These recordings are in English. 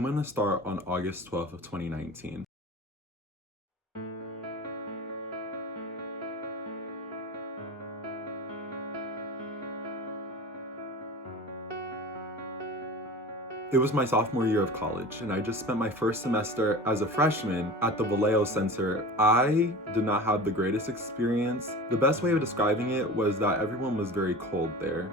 I'm gonna start on August 12th of 2019. It was my sophomore year of college, and I just spent my first semester as a freshman at the Vallejo Center. I did not have the greatest experience. The best way of describing it was that everyone was very cold there.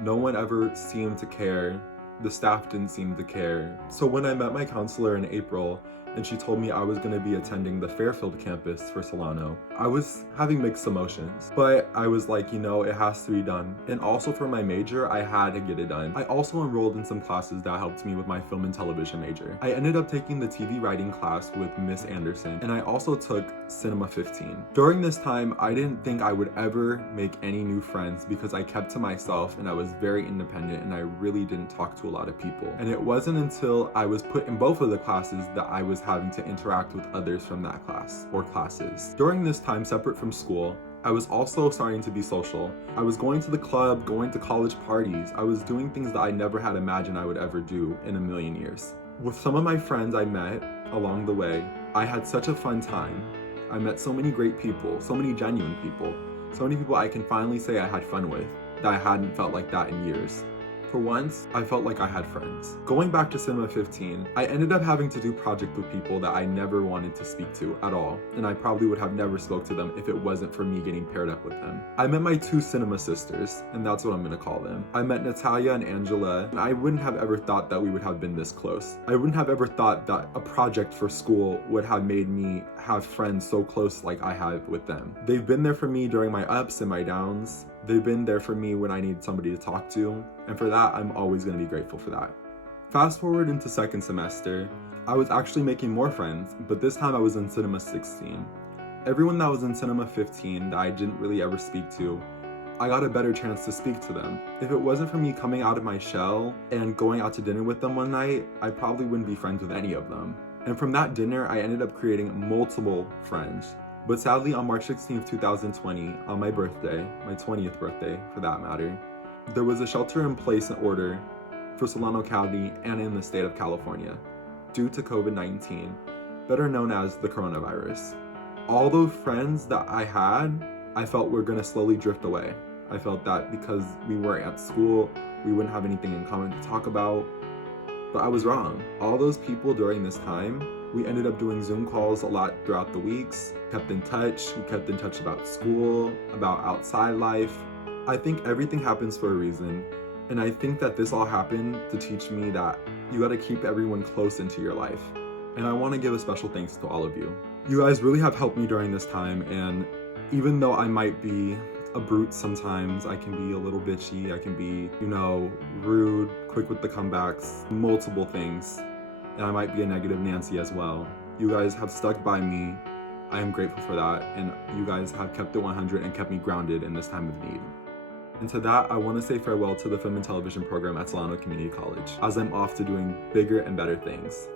No one ever seemed to care. The staff didn't seem to care. So when I met my counselor in April, and she told me I was going to be attending the Fairfield campus for Solano, I was having mixed emotions, but I was like, it has to be done. And also for my major, I had to get it done. I also enrolled in some classes that helped me with my film and television major. I ended up taking the TV writing class with Miss Anderson, and I also took Cinema 15. During this time, I didn't think I would ever make any new friends because I kept to myself and I was very independent and I really didn't talk to a lot of people. And it wasn't until I was put in both of the classes that I was having to interact with others from that class or classes. During this time, separate from school, I was also starting to be social. I was going to the club, going to college parties. I was doing things that I never had imagined I would ever do in a million years. With some of my friends I met along the way, I had such a fun time. I met so many great people, so many genuine people, so many people I can finally say I had fun with, that I hadn't felt like that in years. For once, I felt like I had friends. Going back to Cinema 15, I ended up having to do project with people that I never wanted to speak to at all, and I probably would have never spoke to them if it wasn't for me getting paired up with them. I met my two cinema sisters, and that's what I'm gonna call them. I met Natalia and Angela, and I wouldn't have ever thought that we would have been this close. I wouldn't have ever thought that a project for school would have made me have friends so close like I have with them. They've been there for me during my ups and my downs. They've been there for me when I need somebody to talk to, and for that, I'm always going to be grateful for that. Fast forward into second semester, I was actually making more friends, but this time I was in Cinema 16. Everyone that was in Cinema 15 that I didn't really ever speak to, I got a better chance to speak to them. If it wasn't for me coming out of my shell and going out to dinner with them one night, I probably wouldn't be friends with any of them. And from that dinner, I ended up creating multiple friends. But sadly, on March 16th, 2020, on my birthday, my 20th birthday for that matter, there was a shelter-in-place order for Solano County and in the state of California due to COVID-19, better known as the coronavirus. All those friends that I had, I felt were gonna slowly drift away. I felt that because we weren't at school, we wouldn't have anything in common to talk about, but I was wrong. All those people during this time, we ended up doing Zoom calls a lot throughout the weeks, kept in touch, we kept in touch about school, about outside life. I think everything happens for a reason, and I think that this all happened to teach me that you gotta keep everyone close into your life. And I wanna give a special thanks to all of you. You guys really have helped me during this time, and even though I might be a brute sometimes, I can be a little bitchy, I can be, rude, quick with the comebacks, multiple things. And I might be a negative Nancy as well. You guys have stuck by me. I am grateful for that, and you guys have kept it 100 and kept me grounded in this time of need. And to that, I want to say farewell to the film and television program at Solano Community College, as I'm off to doing bigger and better things.